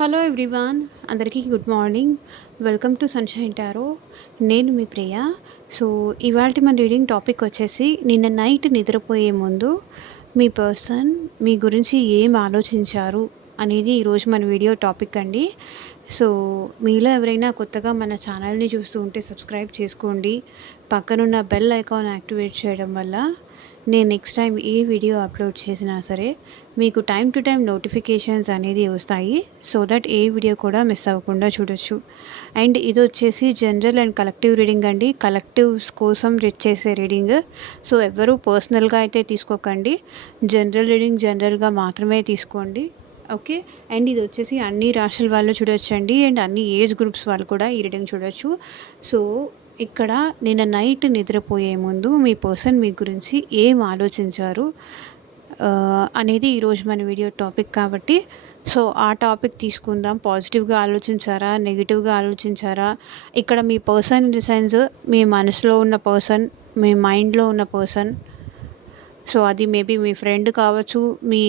Hello everyone, అందరికీ good morning. Welcome to sunshine tarot. నేను మీ ప్రియ. So, ఇవాల్టి మన రీడింగ్ టాపిక్ వచ్చేసి నిన్న నైట్ నిద్రపోయే ముందు మీ పర్సన్ మీ గురించి ఏం ఆలోచించారు అనేది ఈరోజు మన వీడియో టాపిక్ అండి. సో, మీలో ఎవరైనా కొత్తగా మన ఛానల్‌ని చూస్తూ ఉంటే సబ్స్క్రైబ్ చేసుకోండి. పక్కనున్న బెల్ ఐకాన్ యాక్టివేట్ చేయడం వల్ల నేను నెక్స్ట్ టైం ఏ వీడియో అప్లోడ్ చేసినా సరే మీకు టైం టు టైం నోటిఫికేషన్స్ అనేది వస్తాయి. సో దట్ ఏ వీడియో కూడా మిస్ అవ్వకుండా చూడొచ్చు. అండ్ ఇది వచ్చేసి జనరల్ అండ్ కలెక్టివ్ రీడింగ్ అండి. కలెక్టివ్స్ కోసం రీడ్ చేసే రీడింగ్. సో ఎవరు పర్సనల్గా అయితే తీసుకోకండి. జనరల్ రీడింగ్ జనరల్గా మాత్రమే తీసుకోండి. ఓకే. అండ్ ఇది వచ్చేసి అన్ని రాశుల వాళ్ళు చూడొచ్చండి. అండ్ అన్ని ఏజ్ గ్రూప్స్ వాళ్ళు కూడా ఈ రీడింగ్ చూడొచ్చు. సో ఇక్కడ నిన్న నైట్ నిద్రపోయే ముందు మీ పర్సన్ మీ గురించి ఏం ఆలోచించారు అనేది ఈరోజు మన వీడియో టాపిక్ కాబట్టి సో ఆ టాపిక్ తీసుకుందాం. పాజిటివ్గా ఆలోచించారా, నెగిటివ్గా ఆలోచించారా? ఇక్కడ మీ పర్సన్ ఇన్ ది సెన్స్ మీ మనసులో ఉన్న పర్సన్, మీ మైండ్లో ఉన్న పర్సన్. సో అది మేబీ మీ ఫ్రెండ్ కావచ్చు, మీ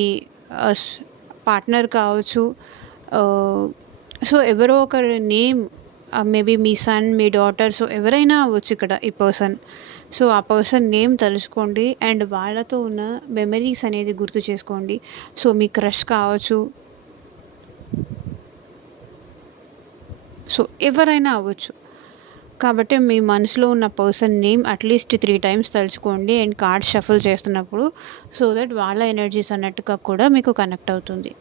పార్ట్నర్ కావచ్చు. సో ఎవరో ఒకరి నేమ్, మేబీ మీ సన్, మీ డాటర్, సో ఎవరైనా అవ్వచ్చు ఇక్కడ ఈ పర్సన్. సో ఆ పర్సన్ నేమ్ తెలుసుకోండి అండ్ వాళ్ళతో ఉన్న మెమరీస్ అనేది గుర్తు చేసుకోండి. సో మీ క్రష్ కావచ్చు, సో ఎవరైనా అవ్వచ్చు. కాబట్టి మీ మనసులో ఉన్న పర్సన్ నేమ్ అట్లీస్ట్ 3 టైమ్స్ తలుచుకోండి అండ్ కార్డ్ షఫుల్ చేస్తున్నప్పుడు, సో దట్ వాళ్ళ ఎనర్జీస్ అన్నట్టుగా కూడా మీకు కనెక్ట్ అవుతుంది.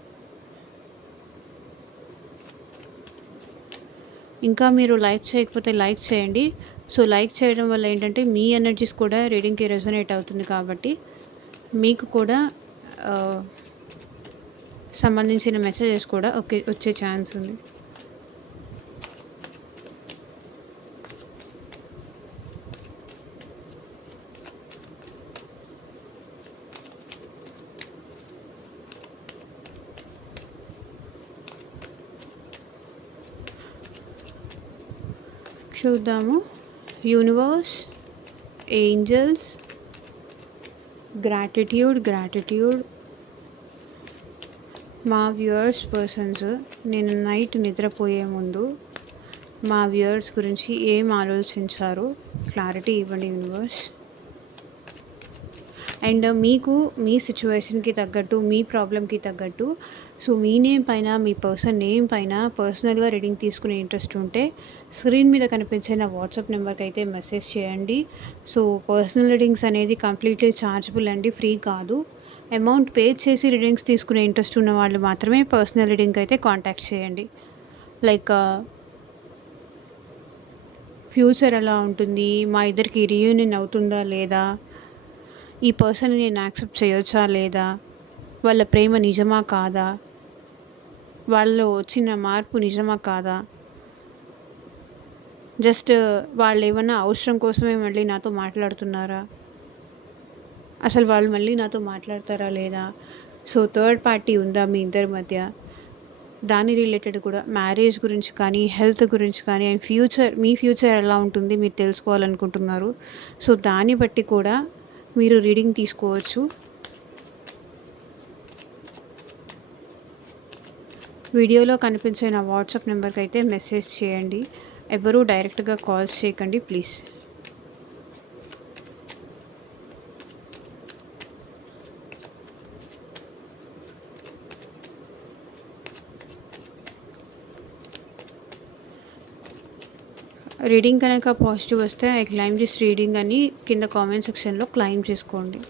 ఇంకా మీరు లైక్ చేయకపోతే లైక్ చేయండి. సో లైక్ చేయడం వల్ల ఏంటంటే మీ ఎనర్జీస్ కూడా రీడింగ్కి రెజొనేట్ అవుతుంది కాబట్టి మీకు కూడా సంబంధించిన మెసేజెస్ కూడా వచ్చే ఛాన్స్ ఉంది. చూద్దాము. Universe, angels, gratitude. మా వ్యూవర్స్ పర్సన్స్ నేను నైట్ నిద్రపోయే ముందు మా వ్యూవర్స్ గురించి ఏం ఆలోచించారు, క్లారిటీ ఇవ్వండి యూనివర్స్. అండ్ మీకు మీ సిచ్యువేషన్కి తగ్గట్టు, మీ ప్రాబ్లమ్కి తగ్గట్టు, సో మీ నేమ్ పైన, మీ పర్సన్ నేమ్ పైన పర్సనల్గా రీడింగ్ తీసుకునే ఇంట్రెస్ట్ ఉంటే స్క్రీన్ మీద కనిపించే నా వాట్సాప్ నెంబర్కి అయితే మెసేజ్ చేయండి. సో పర్సనల్ రీడింగ్స్ అనేది కంప్లీట్లీ ఛార్జబుల్ అండి, ఫ్రీ కాదు. అమౌంట్ పే చేసి రీడింగ్స్ తీసుకునే ఇంట్రెస్ట్ ఉన్న వాళ్ళు మాత్రమే పర్సనల్ రీడింగ్ అయితే కాంటాక్ట్ చేయండి. లైక్ ఫ్యూచర్ ఎలా ఉంటుంది, మా ఇద్దరికి రీయూనియన్ అవుతుందా లేదా, ఈ పర్సన్ నేను యాక్సెప్ట్ చేయొచ్చా లేదా, వాళ్ళ ప్రేమ నిజమా కాదా, వాళ్ళలో వచ్చిన మార్పు నిజమా కాదా, జస్ట్ వాళ్ళు ఏమన్నా అవసరం కోసమే మళ్ళీ నాతో మాట్లాడుతున్నారా, అసలు వాళ్ళు మళ్ళీ నాతో మాట్లాడతారా లేదా, సో థర్డ్ పార్టీ ఉందా మీ ఇద్దరి మధ్య, దాని రిలేటెడ్ కూడా మ్యారేజ్ గురించి కానీ, హెల్త్ గురించి కానీ, అండ్ మీ ఫ్యూచర్ ఎలా ఉంటుంది మీరు తెలుసుకోవాలనుకుంటున్నారు. సో దాన్ని బట్టి కూడా మీరు రీడింగ్ తీసుకోవచ్చు. వీడియోలో కనిపించే నా వాట్సాప్ నెంబర్కి అయితే మెసేజ్ చేయండి. ఎవరూ డైరెక్ట్గా కాల్స్ చేయకండి ప్లీజ్. రీడింగ్ కనుక పాజిటివ్ వస్తే ఐ క్లైమ్ దిస్ రీడింగ్ అని కింద కామెంట్ సెక్షన్లో క్లైమ్ చేసుకోండి.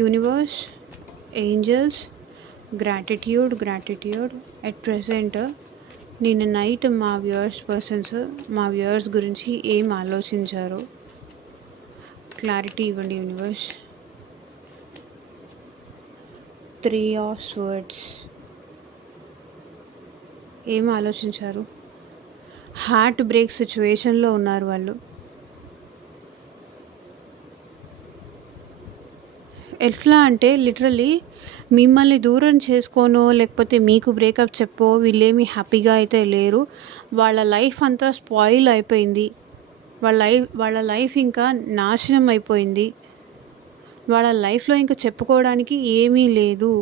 Universe, angels, gratitude. At present నిన్న నైట్ మా వ్యూవర్స్ పర్సన్స్ మా వ్యూవర్స్ గురించి ఏం ఆలోచించారో క్లారిటీ ఇవ్వండి యూనివర్స్. 3 of Swords. ఏం ఆలోచించారు? హార్ట్ బ్రేక్ సిచ్యువేషన్లో ఉన్నారు వాళ్ళు. ఎట్లా అంటే లిటరలీ మిమ్మల్ని దూరం చేసుకోనో లేకపోతే మీకు బ్రేకప్ చెప్పో వీళ్ళేమి హ్యాపీగా అయితే లేరు. వాళ్ళ లైఫ్ అంతా స్పాయిల్ అయిపోయింది. వాళ్ళ లైఫ్ ఇంకా నాశనం అయిపోయింది. వాళ్ళ లైఫ్‌లో ఇంక చెప్పుకోవడానికి ఏమీ లేదు.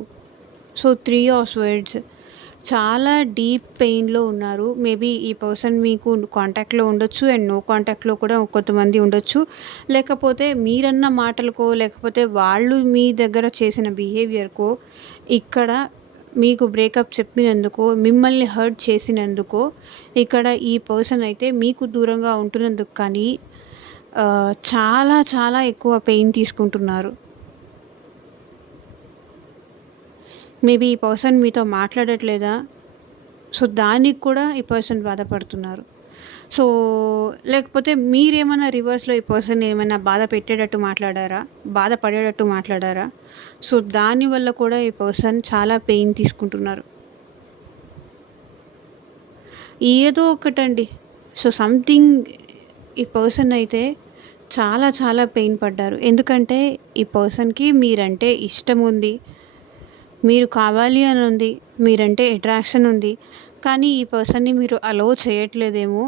సో 3 ఆఫ్ స్వర్డ్స్ చాలా డీప్ పెయిన్‌లో ఉన్నారు. మేబీ ఈ పర్సన్ మీకు కాంటాక్ట్‌లో ఉండొచ్చు అండ్ నో కాంటాక్ట్‌లో కూడా కొంతమంది ఉండొచ్చు. లేకపోతే మీరన్న మాటలకో, లేకపోతే వాళ్ళు మీ దగ్గర చేసిన బిహేవియర్‌కో ఇక్కడ మీకు బ్రేకప్ చెప్పినందుకో, మిమ్మల్ని హర్ట్ చేసినందుకో ఇక్కడ ఈ పర్సన్ అయితే మీకు దూరంగా ఉంటున్నందుకు కానీ చాలా చాలా ఎక్కువ పెయిన్ తీసుకుంటున్నారు. మేబీ ఈ పర్సన్ మీతో మాట్లాడట్లేదా? సో దానికి కూడా ఈ పర్సన్ బాధపడుతున్నారు. సో లేకపోతే మీరేమన్నా రివర్స్‌లో ఈ పర్సన్ ఏమైనా బాధ పెట్టేటట్టు మాట్లాడారా? బాధపడేటట్టు మాట్లాడారా? సో దానివల్ల కూడా ఈ పర్సన్ చాలా పెయిన్ తీసుకుంటున్నారు. ఏదో ఒకటండి. సో సంథింగ్ ఈ పర్సన్ అయితే చాలా చాలా పెయిన్ పడ్డారు. ఎందుకంటే ఈ పర్సన్‌కి మీరంటే ఇష్టం ఉంది. మీరు కావాలి అని ఉంది. మీరంటే అట్రాక్షన్ ఉంది. కానీ ఈ పర్సన్‌ని మీరు అలౌ చేయట్లేదేమో.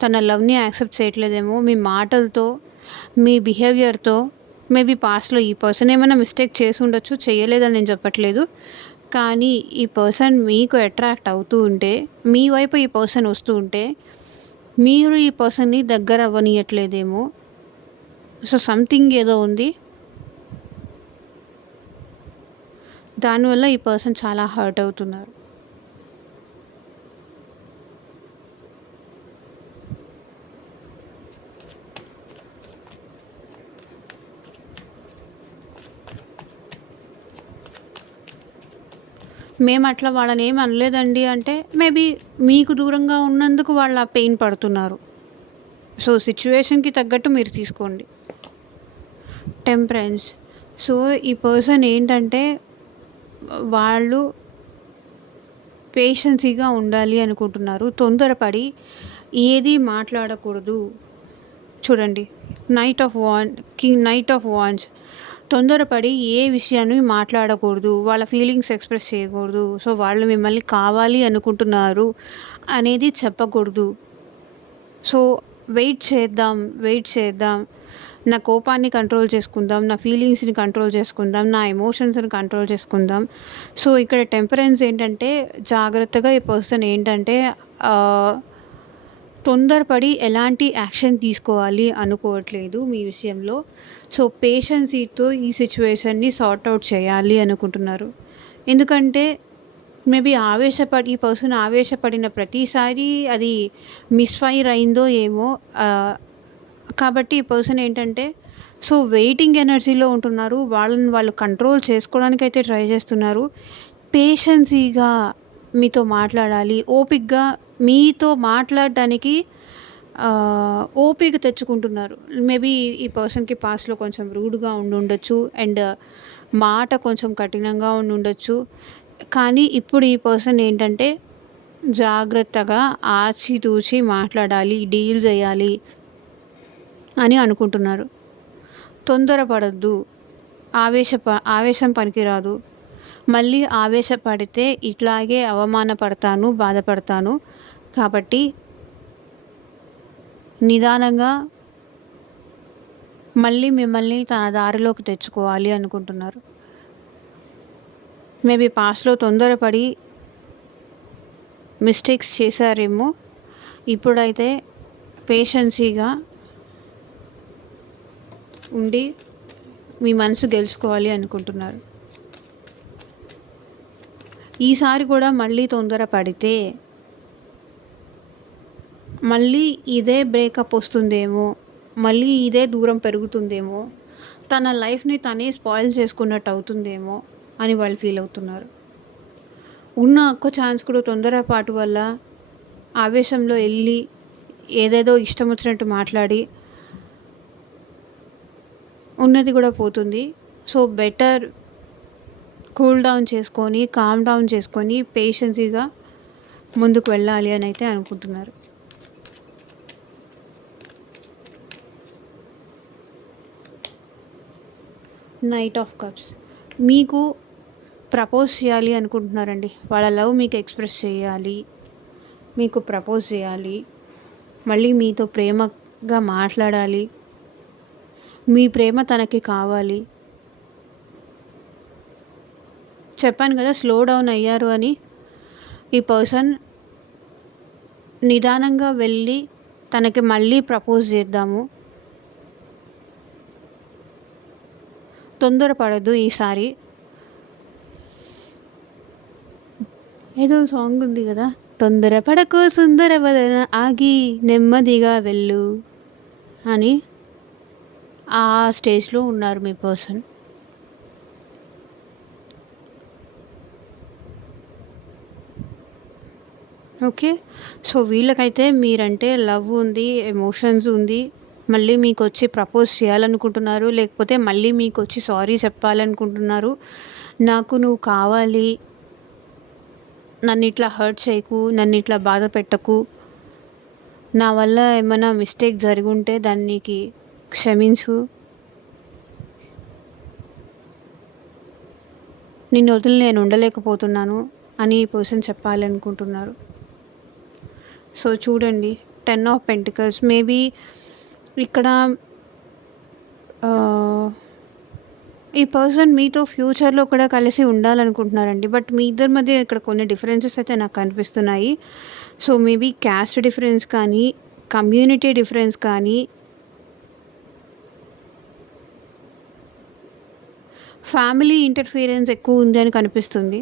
తన లవ్‌ని యాక్సెప్ట్ చేయట్లేదేమో. మీ మాటలతో, మీ బిహేవియర్‌తో మేబీ పాస్ట్‌లో ఈ పర్సన్ ఏమైనా మిస్టేక్ చేసి ఉండొచ్చు. చేయలేదని నేను చెప్పట్లేదు. కానీ ఈ పర్సన్ మీకు అట్రాక్ట్ అవుతూ ఉంటే, మీ వైపు ఈ పర్సన్ వస్తూ ఉంటే, మీరు ఈ పర్సన్‌ని దగ్గర అవ్వనీయట్లేదేమో. సో సంథింగ్ ఏదో ఉంది. దానివల్ల ఈ పర్సన్ చాలా హర్ట్ అవుతున్నారు. మేము అట్లా వాళ్ళని ఏమి అనలేదండి అంటే, మేబీ మీకు దూరంగా ఉన్నందుకు వాళ్ళు ఆ పెయిన్ పడుతున్నారు. సో సిచ్యువేషన్‌కి తగ్గట్టు మీరు తీసుకోండి. టెంపరెన్స్. సో ఈ పర్సన్ ఏంటంటే వాళ్ళు పేషెన్సీగా ఉండాలి అనుకుంటున్నారు. తొందరపడి ఏది మాట్లాడకూడదు. చూడండి నైట్ ఆఫ్ వాండ్స్ తొందరపడి ఏ విషయాన్ని మాట్లాడకూడదు. వాళ్ళ ఫీలింగ్స్ ఎక్స్‌ప్రెస్ చేయకూడదు. సో వాళ్ళు మిమ్మల్ని కావాలి అనుకుంటున్నారు అనేది చెప్పకూడదు. సో వెయిట్ చేద్దాం. నా కోపాన్ని కంట్రోల్ చేసుకుందాం. నా ఫీలింగ్స్‌ని కంట్రోల్ చేసుకుందాం. నా ఎమోషన్స్‌ని కంట్రోల్ చేసుకుందాం. సో ఇక్కడ టెంపరెన్స్ ఏంటంటే జాగ్రత్తగా ఈ పర్సన్ ఏంటంటే తొందరపడి ఎలాంటి యాక్షన్ తీసుకోవాలి అనుకోవట్లేదు మీ విషయంలో. సో పేషెన్సీతో ఈ సిచ్యువేషన్‌ని సార్ట్ ఔట్ చేయాలి అనుకుంటున్నారు. ఎందుకంటే మేబీ ఈ పర్సన్ ఆవేశపడిన ప్రతిసారి అది మిస్‌ఫైర్ అయిందో ఏమో. కాబట్టి ఈ పర్సన్ ఏంటంటే సో వెయిటింగ్ ఎనర్జీలో ఉంటున్నారు. వాళ్ళని వాళ్ళు కంట్రోల్ చేసుకోవడానికైతే ట్రై చేస్తున్నారు. పేషెన్సీగా మీతో మాట్లాడాలి. ఓపికగా మీతో మాట్లాడడానికి ఓపిక తెచ్చుకుంటున్నారు. మేబీ ఈ పర్సన్‌కి పాస్ట్‌లో కొంచెం రూడ్‌గా ఉండుండొచ్చు. అండ్ మాట కొంచెం కఠినంగా ఉండుండొచ్చు. కానీ ఇప్పుడు ఈ పర్సన్ ఏంటంటే జాగ్రత్తగా ఆచితూచి మాట్లాడాలి. డీల్ చేయాలి అని అనుకుంటున్నారు. తొందరపడొద్దు. ఆవేశం పనికిరాదు. మళ్ళీ ఆవేశపడితే ఇట్లాగే అవమానపడతాను, బాధపడతాను. కాబట్టి నిదానంగా మళ్ళీ మిమ్మల్ని తన దారిలోకి తెచ్చుకోవాలి అనుకుంటున్నారు. మేబీ పాస్ట్‌లో తొందరపడి మిస్టేక్స్ చేశారేమో. ఇప్పుడైతే పేషెన్సీగా ఉండి మీ మనసు గెలుచుకోవాలి అనుకుంటున్నారు. ఈసారి కూడా మళ్ళీ తొందరపడితే మళ్ళీ ఇదే బ్రేకప్ వస్తుందేమో. మళ్ళీ ఇదే దూరం పెరుగుతుందేమో. తన లైఫ్‌ని తనే స్పాయిల్ చేసుకున్నట్టు అవుతుందేమో అని వాళ్ళు ఫీల్ అవుతున్నారు. ఉన్న ఒక్క ఛాన్స్ కూడా తొందరపాటు వల్ల ఆవేశంలో వెళ్ళి ఏదేదో ఇష్టం వచ్చినట్టు మాట్లాడి ఉన్నది కూడా పోతుంది. సో బెటర్ కూల్ డౌన్ చేసుకొని, కామ్ డౌన్ చేసుకొని పేషెన్సీగా ముందుకు వెళ్ళాలి అని అయితే అనుకుంటున్నారు. నైట్ ఆఫ్ కప్స్ మీకు ప్రపోజ్ చేయాలి అనుకుంటున్నారండి. వాళ్ళ లవ్ మీకు ఎక్స్ప్రెస్ చేయాలి. మీకు ప్రపోజ్ చేయాలి. మళ్ళీ మీతో ప్రేమగా మాట్లాడాలి. మీ ప్రేమ తనకి కావాలి. చెప్పాను కదా స్లో డౌన్ అయ్యారు అని. ఈ పర్సన్ నిదానంగా వెళ్ళి తనకి మళ్ళీ ప్రపోజ్ చేద్దాము. తొందరపడద్దు ఈసారి. ఏదో సాంగ్ ఉంది కదా, తొందరపడకు సుందరవదన ఆగి నెమ్మదిగా వెళ్ళు అని. ఆ స్టేజ్లో ఉన్నారు మీ పర్సన్. ఓకే. సో వీళ్ళకైతే మీరంటే లవ్ ఉంది, ఎమోషన్స్ ఉంది. మళ్ళీ మీకొచ్చి ప్రపోజ్ చేయాలనుకుంటున్నారు. లేకపోతే మళ్ళీ మీకొచ్చి సారీ చెప్పాలనుకుంటున్నారు. నాకు నువ్వు కావాలి, నన్నిట్లా హర్ట్ చేయకు, నన్నిట్లా బాధ పెట్టకు, నా వల్ల ఏమైనా మిస్టేక్ జరిగుంటే దానికి క్షమించు, నిన్ను వదిలి నేను ఉండలేకపోతున్నాను అని ఈ పర్సన్ చెప్పాలనుకుంటున్నారు. సో చూడండి, 10 ఆఫ్ పెంటికల్స్. మేబీ ఇక్కడ ఈ పర్సన్ మీతో ఫ్యూచర్లో కూడా కలిసి ఉండాలనుకుంటున్నారండి. బట్ మీ ఇద్దరి మధ్య ఇక్కడ కొన్ని డిఫరెన్సెస్ అయితే నాకు కనిపిస్తున్నాయి. సో మేబీ క్యాస్ట్ డిఫరెన్స్ కానీ, కమ్యూనిటీ డిఫరెన్స్ కానీ, ఫ్యామిలీ ఇంటర్ఫీరెన్స్ ఎక్కువ ఉంది అని కనిపిస్తుంది.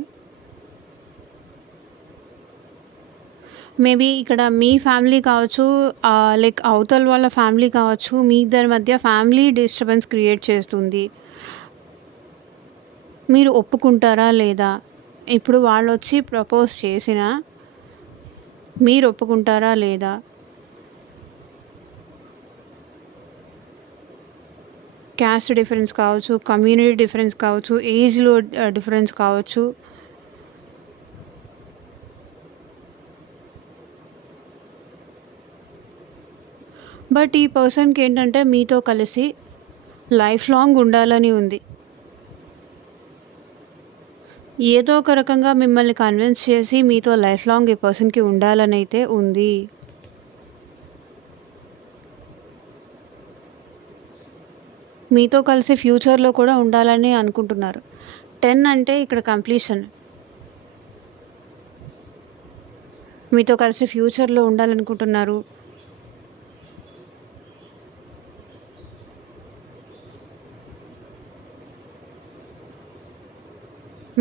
మేబీ ఇక్కడ మీ ఫ్యామిలీ కావచ్చు, లైక్ అవతల వాళ్ళ ఫ్యామిలీ కావచ్చు, మీ ఇద్దరి మధ్య ఫ్యామిలీ డిస్టర్బెన్స్ క్రియేట్ చేస్తుంది. మీరు ఒప్పుకుంటారా లేదా? ఇప్పుడు వాళ్ళు వచ్చి ప్రపోజ్ చేసినా మీరు ఒప్పుకుంటారా లేదా? క్యాస్ట్ డిఫరెన్స్ కావచ్చు, కమ్యూనిటీ డిఫరెన్స్ కావచ్చు, ఏజ్లో డిఫరెన్స్ కావచ్చు. బట్ ఈ పర్సన్కి ఏంటంటే మీతో కలిసి లైఫ్ లాంగ్ ఉండాలని ఉంది. ఏదో ఒక రకంగా మిమ్మల్ని కన్విన్స్ చేసి మీతో లైఫ్ లాంగ్ ఈ పర్సన్కి ఉండాలని అయితే ఉంది. మీతో కలిసి ఫ్యూచర్లో కూడా ఉండాలని అనుకుంటున్నారు. 10 అంటే ఇక్కడ కంప్లీషన్. మీతో కలిసి ఫ్యూచర్లో ఉండాలనుకుంటున్నారు.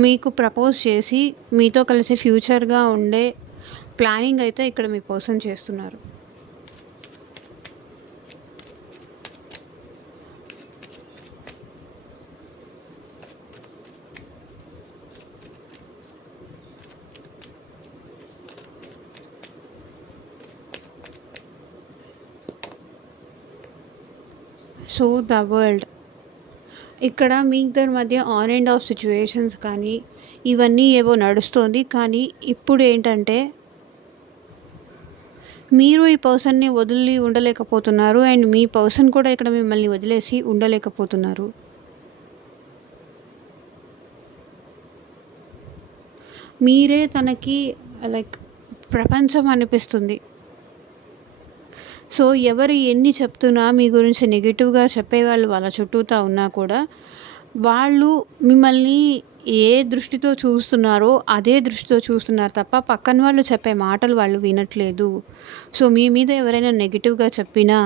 మీకు ప్రపోజ్ చేసి మీతో కలిసి ఫ్యూచర్గా ఉండే ప్లానింగ్ అయితే ఇక్కడ మీ పర్సన్ చేస్తున్నారు. సో ద వరల్డ్, ఇక్కడ మీ ఇద్దరి మధ్య ఆన్ అండ్ ఆఫ్ సిచ్యువేషన్స్ కానీ ఇవన్నీ ఏవో నడుస్తుంది. కానీ ఇప్పుడు ఏంటంటే మీరు ఈ పర్సన్ని వదిలి ఉండలేకపోతున్నారు. అండ్ మీ పర్సన్ కూడా ఇక్కడ మిమ్మల్ని వదిలేసి ఉండలేకపోతున్నారు. మీరే తనకి లైక్ ప్రపంచం అనిపిస్తుంది. సో ఎవరు ఎన్ని చెప్తున్నా మీ గురించి నెగిటివ్గా చెప్పేవాళ్ళు వాళ్ళ చుట్టూతా ఉన్నా కూడా వాళ్ళు మిమ్మల్ని ఏ దృష్టితో చూస్తున్నారో అదే దృష్టితో చూస్తున్నారు తప్ప పక్కన వాళ్ళు చెప్పే మాటలు వాళ్ళు వినట్లేదు. సో మీ మీద ఎవరైనా నెగిటివ్గా చెప్పినా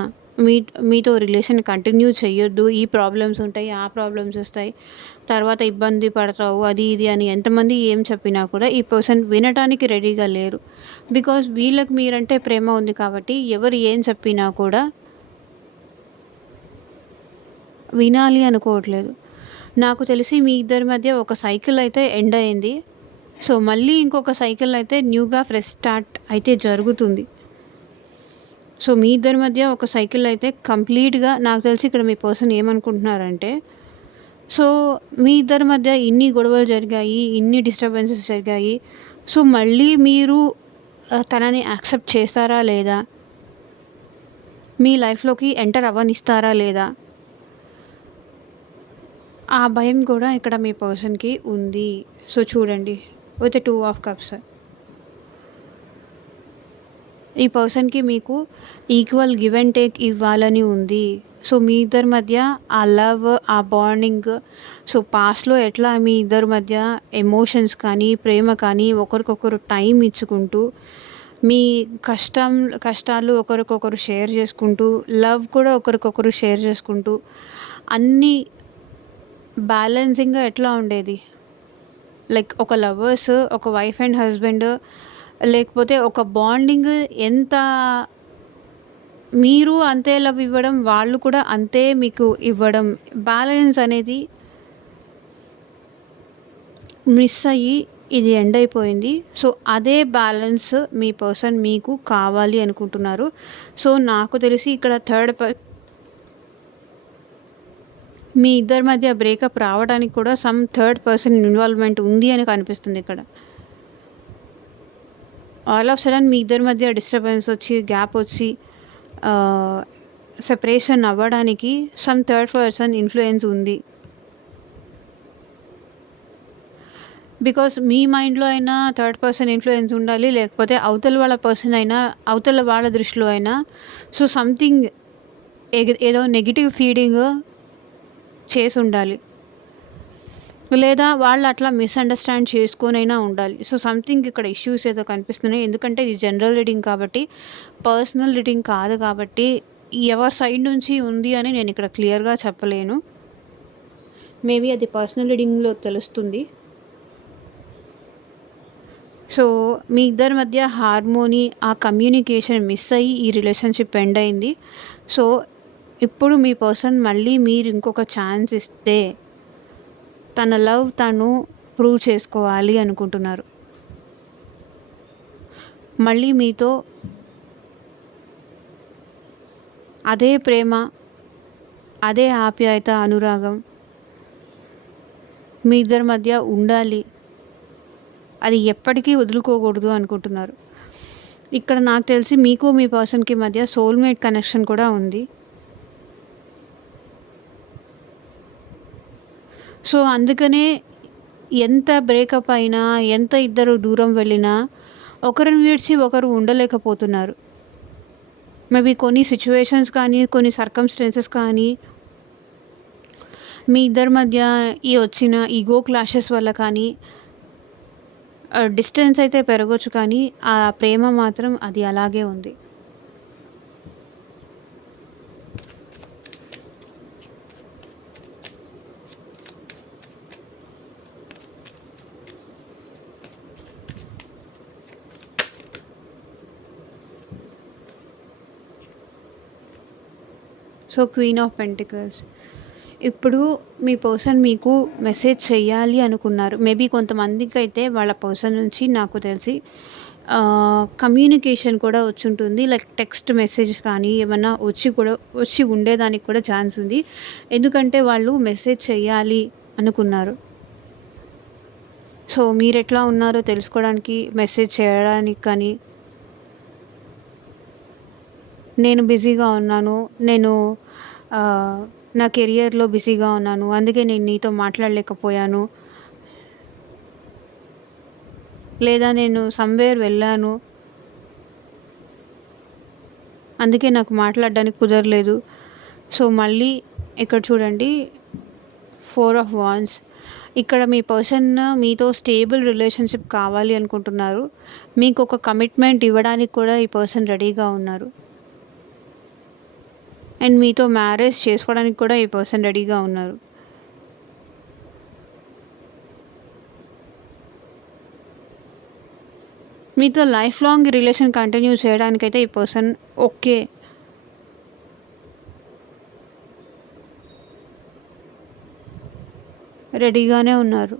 మీతో రిలేషన్ కంటిన్యూ చేయొద్దు, ఈ ప్రాబ్లమ్స్ ఉంటాయి, ఆ ప్రాబ్లమ్స్ వస్తాయి, తర్వాత ఇబ్బంది పడతావు, అది ఇది అని ఎంతమంది ఏం చెప్పినా కూడా ఈ పర్సన్ వినటానికి రెడీగా లేరు. బికాజ్ వీళ్ళకి మీరంటే ప్రేమ ఉంది కాబట్టి ఎవరు ఏం చెప్పినా కూడా వినాలి అనుకోవట్లేదు. నాకు తెలిసి మీ ఇద్దరి మధ్య ఒక సైకిల్ అయితే ఎండ్ అయింది. సో మళ్ళీ ఇంకొక సైకిల్ అయితే న్యూగా ఫ్రెష్ స్టార్ట్ అయితే జరుగుతుంది. సో మీ ఇద్దరి మధ్య ఒక సైకిల్ అయితే కంప్లీట్గా, నాకు తెలిసి ఇక్కడ మీ పర్సన్ ఏమనుకుంటున్నారంటే, సో మీ ఇద్దరి మధ్య ఇన్ని గొడవలు జరిగాయి, ఇన్ని డిస్టర్బెన్సెస్ జరిగాయి. సో మళ్ళీ మీరు తనని యాక్సెప్ట్ చేస్తారా లేదా, మీ లైఫ్లోకి ఎంటర్ అవ్వనిస్తారా లేదా, ఆ భయం కూడా ఇక్కడ మీ పర్సన్కి ఉంది. సో చూడండి, విత్ 2 ఆఫ్ కప్స్, ఈ పర్సన్కి మీకు ఈక్వల్ గివ్ అండ్ టేక్ ఇవ్వాలని ఉంది. సో మీ ఇద్దరి మధ్య ఆ లవ్, ఆ బాండింగ్, సో పాస్ట్‌లో ఎట్లా మీ ఇద్దరి మధ్య ఎమోషన్స్ కానీ, ప్రేమ కానీ ఒకరికొకరు టైం ఇచ్చుకుంటూ, మీ కష్టాలు ఒకరికొకరు షేర్ చేసుకుంటూ, లవ్ కూడా ఒకరికొకరు షేర్ చేసుకుంటూ, అన్నీ బ్యాలెన్సింగ్‌గా ఎట్లా ఉండేది? లైక్ ఒక లవర్స్, ఒక వైఫ్ అండ్ హస్బెండ్, లేకపోతే ఒక బాండింగ్ ఎంత మీరు అంతే లవ్ ఇవ్వడం, వాళ్ళు కూడా అంతే మీకు ఇవ్వడం, బ్యాలెన్స్ అనేది మిస్ అయ్యి ఇది ఎండ్ అయిపోయింది. సో అదే బ్యాలెన్స్ మీ పర్సన్ మీకు కావాలి అనుకుంటున్నారు. సో నాకు తెలిసి ఇక్కడ మీ ఇద్దరి మధ్య బ్రేకప్ రావడానికి కూడా సమ్ థర్డ్ పర్సన్ ఇన్వాల్వ్‌మెంట్ ఉంది అని కనిపిస్తుంది ఇక్కడ. ఆల్ ఆఫ్ సడన్ మీ ఇద్దరి మధ్య డిస్టర్బెన్స్ వచ్చి, గ్యాప్ వచ్చి సెపరేషన్ అవ్వడానికి సమ్ థర్డ్ పర్సన్ ఇన్ఫ్లుయెన్స్ ఉంది. బికాస్ మీ మైండ్‌లో అయినా థర్డ్ పర్సన్ ఇన్ఫ్లుయెన్స్ ఉండాలి. లేకపోతే అవతల వాళ్ళ పర్సన్ అయినా, అవతల వాళ్ళ దృష్టిలో అయినా సో సంథింగ్ ఏదో నెగెటివ్ ఫీడింగ్ చేసి ఉండాలి. లేదా వాళ్ళు అట్లా మిస్‌అండర్‌స్టాండ్ చేసుకొనైనా ఉండాలి. సో సంథింగ్ ఇక్కడ ఇష్యూస్ ఏదో కనిపిస్తున్నాయి. ఎందుకంటే ఇది జనరల్ రీడింగ్ కాబట్టి, పర్సనల్ రీడింగ్ కాదు కాబట్టి, ఎవరి సైడ్ నుంచి ఉంది అని నేను ఇక్కడ క్లియర్‌గా చెప్పలేను. మేబీ అది పర్సనల్ రీడింగ్‌లో తెలుస్తుంది. సో మీ ఇద్దరి మధ్య హార్మోనీ, ఆ కమ్యూనికేషన్ మిస్ అయ్యి ఈ రిలేషన్‌షిప్ ఎండ్ అయింది. సో ఇప్పుడు మీ పర్సన్ మళ్ళీ మీరు ఇంకొక ఛాన్స్ ఇస్తే తన లవ్ తను ప్రూవ్ చేసుకోవాలి అనుకుంటున్నారు. మళ్ళీ మీతో అదే ప్రేమ, అదే ఆప్యాయత, అనురాగం మీ ఇద్దరి మధ్య ఉండాలి. అది ఎప్పటికీ వదులుకోకూడదు అనుకుంటున్నారు. ఇక్కడ నాకు తెలిసి మీకు మీ పర్సన్‌కి మధ్య సోల్‌మేట్ కనెక్షన్ కూడా ఉంది. సో అందుకనే ఎంత బ్రేకప్ అయినా, ఎంత ఇద్దరు దూరం వెళ్ళినా ఒకరిని విడిచి ఒకరు ఉండలేకపోతున్నారు. మేబీ కొన్ని సిచ్యువేషన్స్ కానీ, కొన్ని సర్కమ్‌స్టాన్సెస్ కానీ, మీ ఇద్దరి మధ్య వచ్చిన ఈగో క్లాషెస్ వల్ల కానీ డిస్టెన్స్ అయితే పెరగొచ్చు కానీ, ఆ ప్రేమ మాత్రం అది అలాగే ఉంది. So queen of pentacles. ఇప్పుడు మీ పర్సన్ మీకు మెసేజ్ చేయాలి అనుకున్నారు. మేబీ కొంతమందికి అయితే వాళ్ళ పర్సన్ నుంచి నాకు తెలిసి కమ్యూనికేషన్ కూడా వచ్చి ఉంటుంది. లైక్ టెక్స్ట్ మెసేజ్ కానీ ఏమన్నా వచ్చి ఉండేదానికి కూడా ఛాన్స్ ఉంది. ఎందుకంటే వాళ్ళు మెసేజ్ చేయాలి అనుకున్నారు. సో మీరు ఎట్లా ఉన్నారో తెలుసుకోవడానికి మెసేజ్ చేయడానికి కానీ, నేను బిజీగా ఉన్నాను, నేను నా కెరియర్‌లో బిజీగా ఉన్నాను, అందుకే నేను నీతో మాట్లాడలేకపోయాను, లేదా నేను సమ్‌వేర్ వెళ్ళాను, అందుకే నాకు మాట్లాడడానికి కుదరలేదు. సో మళ్ళీ ఇక్కడ చూడండి 4 ఆఫ్ వాండ్స్. ఇక్కడ మీ పర్సన్ మీతో స్టేబుల్ రిలేషన్‌షిప్ కావాలి అనుకుంటున్నారు. మీకు ఒక కమిట్మెంట్ ఇవ్వడానికి కూడా ఈ పర్సన్ రెడీగా ఉన్నారు. అండ్ మీతో మ్యారేజ్ చేసుకోవడానికి కూడా ఈ పర్సన్ రెడీగా ఉన్నారు. మీతో లైఫ్ లాంగ్ రిలేషన్ కంటిన్యూ చేయడానికైతే ఈ పర్సన్ ఓకే. రెడీగానే ఉన్నారు.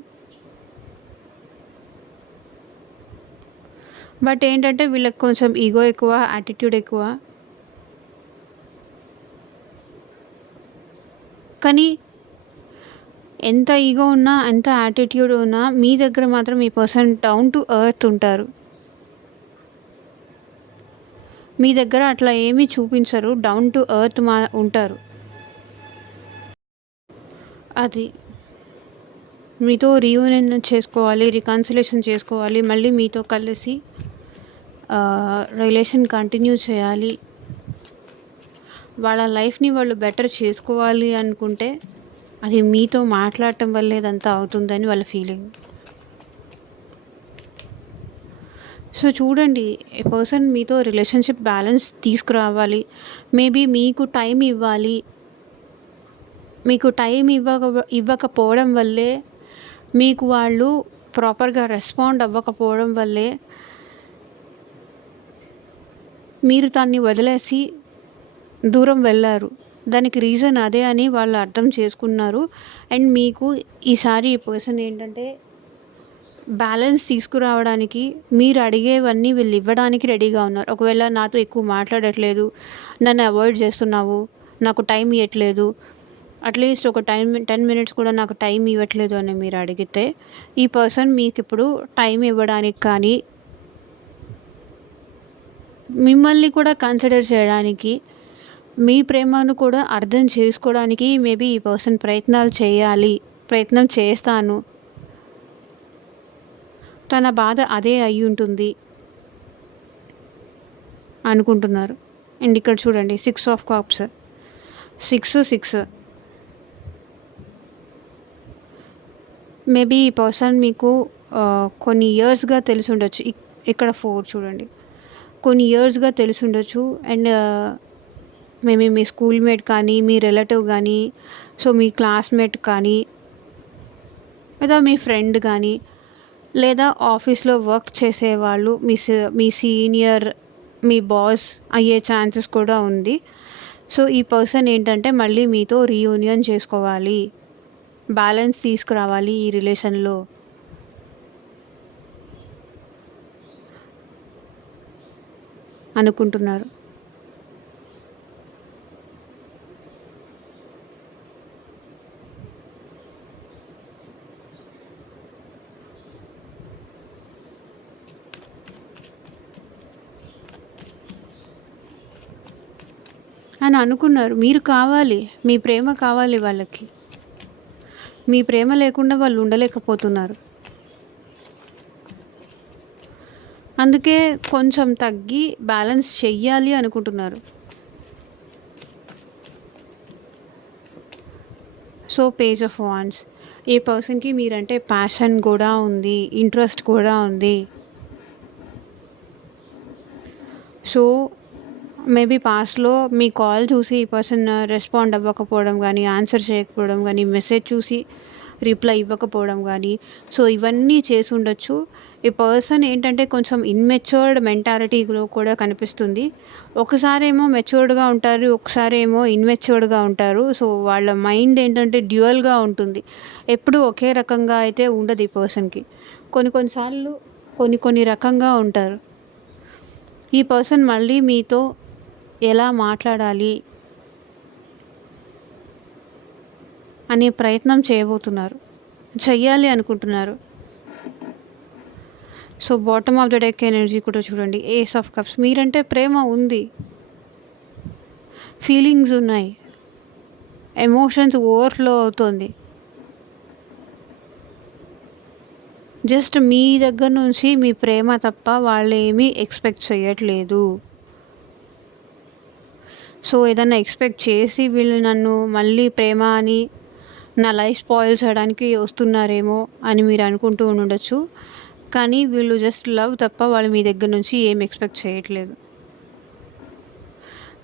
బట్ ఏంటంటే వీళ్ళకి కొంచెం ఈగో ఎక్కువ, యాటిట్యూడ్ ఎక్కువ. కానీ ఎంత ఈగో ఉన్నా, ఎంత యాటిట్యూడ్ ఉన్నా మీ దగ్గర మాత్రం మీ పర్సన్ డౌన్ టు ఎర్త్ ఉంటారు. మీ దగ్గర అట్లా ఏమీ చూపించరు, డౌన్ టు ఎర్త్ ఉంటారు. అది మీతో రీయూనియన్ చేసుకోవాలి, రికన్సిలేషన్ చేసుకోవాలి, మళ్ళీ మీతో కలిసి రిలేషన్ కంటిన్యూ చేయాలి. వాళ్ళ లైఫ్‌ని వాళ్ళు బెటర్ చేసుకోవాలి అనుకుంటే, అది మీతో మాట్లాడటం వల్లే ఇదంతా అవుతుందని వాళ్ళ ఫీలింగ్. సో చూడండి, ఏ పర్సన్ మీతో రిలేషన్‌షిప్ బ్యాలెన్స్ తీసుకురావాలి. మేబీ మీకు టైం ఇవ్వాలి. మీకు టైం ఇవ్వకపోవడం వల్లే, మీకు వాళ్ళు ప్రాపర్‌గా రెస్పాండ్ అవ్వకపోవడం వల్లే మీరు దాన్ని వదిలేసి దూరం వెళ్లారు. దానికి రీజన్ అదే అని వాళ్ళు అర్థం చేసుకున్నారు. అండ్ మీకు ఈసారి ఈ పర్సన్ ఏంటంటే బ్యాలెన్స్ తీసుకురావడానికి మీరు అడిగేవన్నీ వీళ్ళు ఇవ్వడానికి రెడీగా ఉన్నారు. ఒకవేళ నాతో ఎక్కువ మాట్లాడట్లేదు, నన్ను అవాయిడ్ చేస్తున్నావు, నాకు టైం ఇవ్వట్లేదు, అట్లీస్ట్ ఒక 10 మినిట్స్ కూడా నాకు టైం ఇవ్వట్లేదు అని మీరు అడిగితే, ఈ పర్సన్ మీకు ఇప్పుడు టైం ఇవ్వడానికి కానీ, మిమ్మల్ని కూడా కన్సిడర్ చేయడానికి, మీ ప్రేమను కూడా అర్థం చేసుకోవడానికి మేబీ ఈ పర్సన్ ప్రయత్నం చేస్తాను, తన బాధ అదే అయి ఉంటుంది అనుకుంటున్నారు. అండ్ ఇక్కడ చూడండి 6 ఆఫ్ కప్స్, 6 మేబీ ఈ పర్సన్ మీకు కొన్ని ఇయర్స్గా తెలిసి ఉండొచ్చు. ఇక్కడ 4 చూడండి, కొన్ని ఇయర్స్గా తెలిసి ఉండొచ్చు. అండ్ మేబీ మీ స్కూల్మేట్ కానీ, మీ రిలేటివ్ కానీ, సో మీ క్లాస్మేట్ కానీ, లేదా మీ ఫ్రెండ్ కానీ, లేదా ఆఫీస్లో వర్క్ చేసేవాళ్ళు, మీ సీనియర్, మీ బాస్ అయ్యే ఛాన్సెస్ కూడా ఉంది. సో ఈ పర్సన్ ఏంటంటే మళ్ళీ మీతో రీయూనియన్ చేసుకోవాలి, బ్యాలెన్స్ తీసుకురావాలి ఈ రిలేషన్లో అనుకుంటున్నారు. అని అనుకున్నారు. మీరు కావాలి, మీ ప్రేమ కావాలి వాళ్ళకి. మీ ప్రేమ లేకుండా వాళ్ళు ఉండలేకపోతున్నారు. అందుకే కొంచెం తగ్గి బ్యాలెన్స్ చెయ్యాలి అనుకుంటున్నారు. సో పేజ్ ఆఫ్ వాండ్స్, ఈ పర్సన్కి మీరంటే ప్యాషన్ కూడా ఉంది, ఇంట్రెస్ట్ కూడా ఉంది. సో మేబీ పాస్ట్లో మీ కాల్ చూసి ఈ పర్సన్ రెస్పాండ్ అవ్వకపోవడం కానీ, ఆన్సర్ చేయకపోవడం కానీ, మెసేజ్ చూసి రిప్లై ఇవ్వకపోవడం కానీ, సో ఇవన్నీ చేసి ఉండొచ్చు. ఈ పర్సన్ ఏంటంటే కొంచెం ఇన్మెచ్యూర్డ్ మెంటాలిటీలో కూడా కనిపిస్తుంది. ఒకసారేమో మెచ్యూర్డ్గా ఉంటారు, ఒకసారి ఏమో ఇన్మెచ్యూర్డ్గా ఉంటారు. సో వాళ్ళ మైండ్ ఏంటంటే డ్యూయల్గా ఉంటుంది, ఎప్పుడు ఒకే రకంగా అయితే ఉండదు ఈ పర్సన్కి. కొన్నిసార్లు కొన్ని రకంగా ఉంటారు. ఈ పర్సన్ మళ్ళీ మీతో ఎలా మాట్లాడాలి అనే ప్రయత్నం చెయ్యాలి అనుకుంటున్నారు. So bottom of the deck energy కూడా చూడండి, ఏస్ ఆఫ్ కప్స్. మీరంటే ప్రేమ ఉంది, ఫీలింగ్స్ ఉన్నాయి, ఎమోషన్స్ ఓవర్ఫ్లో అవుతుంది. జస్ట్ మీ దగ్గర నుంచి మీ ప్రేమ తప్ప వాళ్ళు ఏమీ ఎక్స్పెక్ట్ చేయట్లేదు. సో ఏదన్నా ఎక్స్పెక్ట్ చేసి వీళ్ళు నన్ను మళ్ళీ ప్రేమ అని నా లైఫ్ స్పాయిల్ చేయడానికి వస్తున్నారేమో అని మీరు అనుకుంటూ ఉండొచ్చు. కానీ వీళ్ళు జస్ట్ లవ్ తప్ప వాళ్ళు మీ దగ్గర నుంచి ఏం ఎక్స్పెక్ట్ చేయట్లేదు.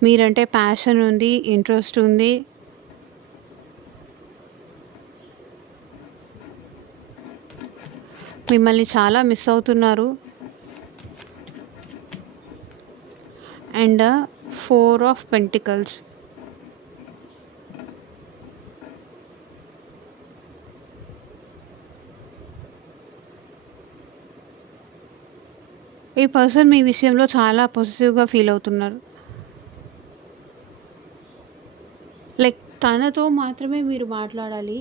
మీరంటే ప్యాషన్ ఉంది, ఇంట్రెస్ట్ ఉంది. మిమ్మల్ని చాలా మిస్ అవుతున్నారు. అండ్ 4 ఆఫ్ పెంటికల్స్, ఈ పర్సన్ మీ విషయంలో చాలా పొసెసివ్గా ఫీల్ అవుతున్నారు. లైక్ తనతో మాత్రమే మీరు మాట్లాడాలి,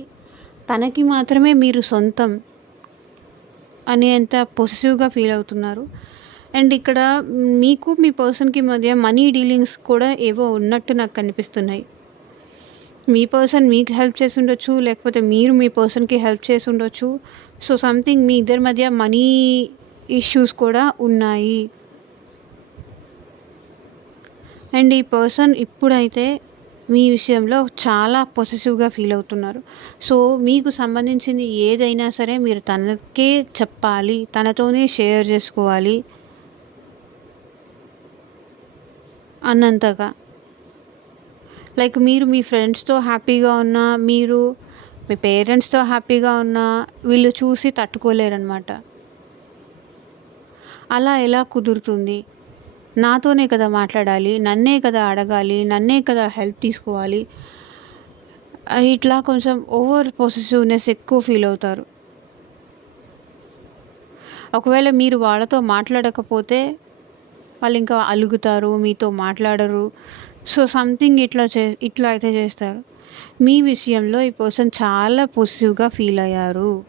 తనకి మాత్రమే మీరు సొంతం అనేంత పొసెసివ్గా ఫీల్ అవుతున్నారు. అండ్ ఇక్కడ మీకు మీ పర్సన్కి మధ్య మనీ డీలింగ్స్ కూడా ఏవో ఉన్నట్టు నాకు కనిపిస్తున్నాయి. మీ పర్సన్ మీకు హెల్ప్ చేసి ఉండొచ్చు, లేకపోతే మీరు మీ పర్సన్కి హెల్ప్ చేసి ఉండొచ్చు. సో సంథింగ్ మీ ఇద్దరి మధ్య మనీ ఇష్యూస్ కూడా ఉన్నాయి. అండ్ ఈ పర్సన్ ఇప్పుడైతే మీ విషయంలో చాలా పొసెసివ్‌గా ఫీల్ అవుతున్నారు. సో, మీకు సంబంధించింది ఏదైనా సరే మీరు తనకే చెప్పాలి. తనతోనే షేర్ చేసుకోవాలి అన్నంతగా. లైక్ మీరు మీ ఫ్రెండ్స్‌తో హ్యాపీగా ఉన్నా, మీరు మీ పేరెంట్స్‌తో హ్యాపీగా ఉన్నా, వీళ్ళు చూసి తట్టుకోలేరనమాట. అలా ఎలా కుదురుతుంది? నాతోనే కదా మాట్లాడాలి, నన్నే కదా అడగాలి, నన్నే కదా హెల్ప్ తీసుకోవాలి. ఇట్లా కొంచెం ఓవర్ పొసెసివ్‌నెస్ ఎక్కువ ఫీల్ అవుతారు. ఒకవేళ మీరు వాళ్ళతో మాట్లాడకపోతే వాళ్ళింకా అలుగుతారు, మీతో మాట్లాడరు. సో, సంథింగ్ ఇట్లా అయితే చేస్తారు. మీ విషయంలో ఈ పర్సన్ చాలా పొసెసివ్‌గా ఫీల్ అయ్యారు.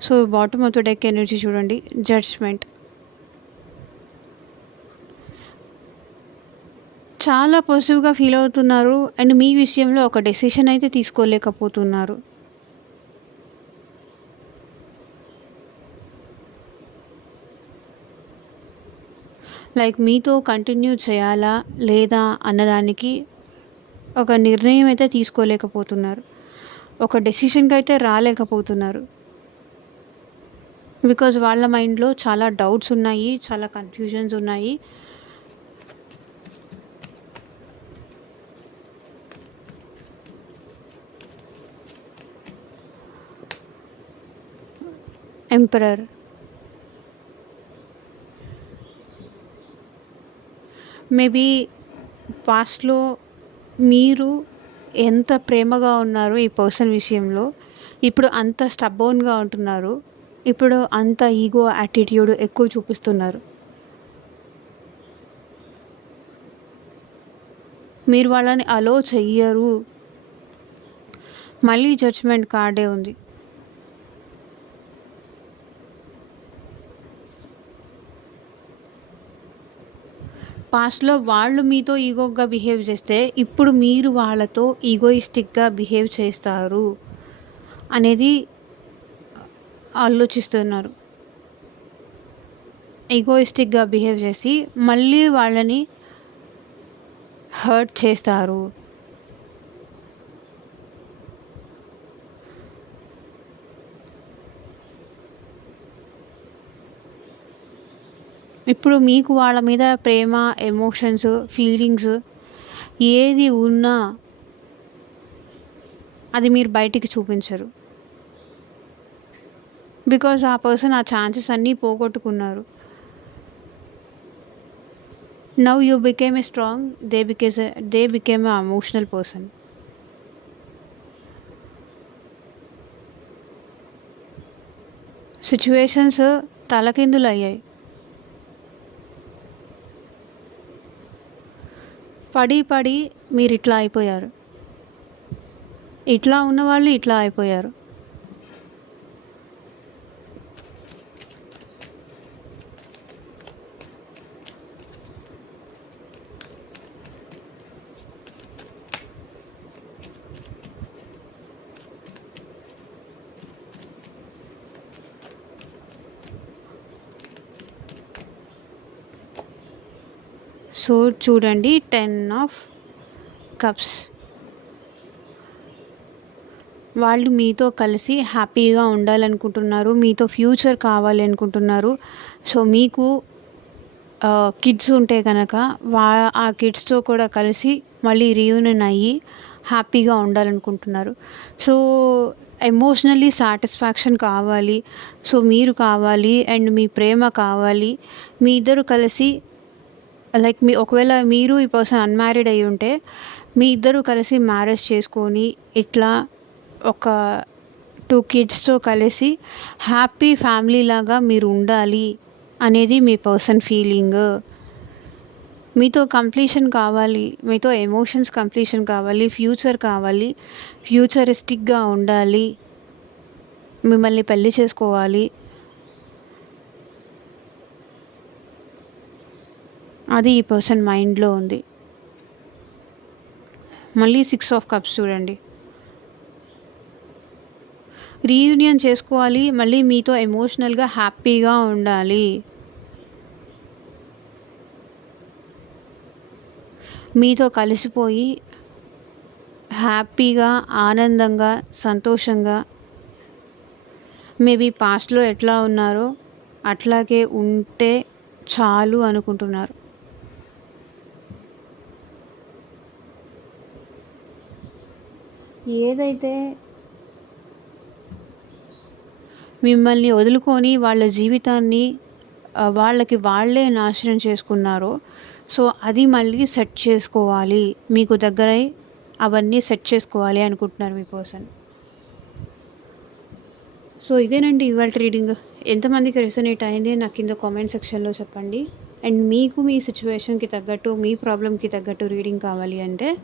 So, bottom of the deck energy చూడండి. జడ్జ్‌మెంట్. చాలా పొసెసివ్‌గా ఫీల్ అవుతున్నారు. అండ్ మీ విషయంలో ఒక డెసిషన్ అయితే తీసుకోలేకపోతున్నారు. లైక్ మీతో కంటిన్యూ చేయాలా? లేదా? అన్నదానికి ఒక నిర్ణయం అయితే తీసుకోలేకపోతున్నారు. ఒక డెసిషన్‌కి అయితే రాలేకపోతున్నారు. బికాజ్ వాళ్ళ మైండ్‌లో చాలా డౌట్స్ ఉన్నాయి. చాలా కన్‌ఫ్యూజన్స్ ఉన్నాయి. ఎంపరర్. మేబీ పాస్ట్‌లో మీరు ఎంత ప్రేమగా ఉన్నారో ఈ పర్సన్ విషయంలో, ఇప్పుడు అంత స్టబ్బర్న్‌గా ఉంటున్నారు. ఇప్పుడు అంత ఈగో, యాటిట్యూడ్ ఎక్కువ చూపిస్తున్నారు. మీరు వాళ్ళని అలో చెయ్యరు. మళ్ళీ జడ్జ్‌మెంట్ కార్డే ఉంది. పాస్ట్‌లో వాళ్ళు మీతో ఈగోగా బిహేవ్ చేస్తే, ఇప్పుడు మీరు వాళ్ళతో ఈగోయిస్టిక్‌గా బిహేవ్ చేస్తారు అనేది ఆలోచిస్తున్నారు. ఈగోయిస్టిక్‌గా బిహేవ్ చేసి మళ్ళీ వాళ్ళని హర్ట్ చేస్తారు. ఇప్పుడు మీకు వాళ్ళ మీద ప్రేమ, ఎమోషన్స్, ఫీలింగ్స్ ఏది ఉన్నా అది మీరు బయటికి చూపించరు. బికాజ్ ఆ పర్సన్ ఆ ఛాన్సెస్ అన్నీ పోగొట్టుకున్నారు. Now you became a strong, they became a emotional person. Situations తలకిందులయ్యాయి. పడి మీరిట్లా అయిపోయారు. ఇట్లా ఉన్నవాళ్ళు ఇట్లా అయిపోయారు. సో, చూడండి 10 ఆఫ్ కప్స్. వాళ్ళు మీతో కలిసి హ్యాపీగా ఉండాలనుకుంటున్నారు. మీతో ఫ్యూచర్ కావాలి అనుకుంటున్నారు. సో, మీకు కిడ్స్ ఉంటే గనక ఆ కిడ్స్‌తో కూడా కలిసి మళ్ళీ రీయూనియన్ అయ్యి హ్యాపీగా ఉండాలనుకుంటున్నారు. సో, ఎమోషనల్లీ సాటిస్ఫాక్షన్ కావాలి. సో, మీరు కావాలి అండ్ మీ ప్రేమ కావాలి. మీ ఇద్దరు కలిసి లైక్ ఒకవేళ మీరు ఈ పర్సన్ అన్‌మ్యారీడ్ అయ్యుంటే, మీ ఇద్దరు కలిసి మ్యారేజ్ చేసుకొని ఇట్లా ఒక 2 కిడ్స్‌తో కలిసి హ్యాపీ ఫ్యామిలీలాగా మీరు ఉండాలి అనేది మీ పర్సన్ ఫీలింగ్. మీతో కంప్లీషన్ కావాలి. మీతో ఎమోషన్స్ కంప్లీషన్ కావాలి. ఫ్యూచర్ కావాలి. ఫ్యూచరిస్టిక్‌గా ఉండాలి. మిమ్మల్ని పెళ్లి చేసుకోవాలి. అది ఈ పర్సన్ మైండ్‌లో ఉంది. మళ్ళీ 6 ఆఫ్ కప్స్ చూడండి. రీయూనియన్ చేసుకోవాలి, మళ్ళీ మీతో ఎమోషనల్‌గా హ్యాపీగా ఉండాలి. మీతో కలిసిపోయి హ్యాపీగా, ఆనందంగా, సంతోషంగా మేబీ పాస్ట్‌లో ఎట్లా ఉన్నారో అట్లాగే ఉంటే చాలు అనుకుంటున్నారు. ఏదైతే మిమ్మల్ని వదులుకొని వాళ్ళ జీవితాన్ని వాళ్ళకి వాళ్ళే నాశనం చేసుకున్నారో, సో అది మళ్ళీ సెట్ చేసుకోవాలి. మీకు దగ్గరై అవన్నీ సెట్ చేసుకోవాలి అనుకుంటున్నారు మీ పర్సన్. సో ఇదేనండి ఇవాల్టి రీడింగ్. ఎంతమందికి రెసొనేట్ అయింది నాకు కింద కామెంట్ సెక్షన్‌లో చెప్పండి. అండ్ మీకు మీ సిట్యుయేషన్‌కి తగ్గట్టు, మీ ప్రాబ్లమ్‌కి తగ్గట్టు రీడింగ్ కావాలి అంటే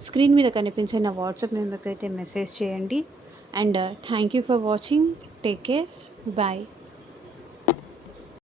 స్క్రీన్ మీద కనిపించే నా వాట్సాప్ నెంబర్‌కి అయితే మెసేజ్ చేయండి. And thank you for watching. Take care. Bye.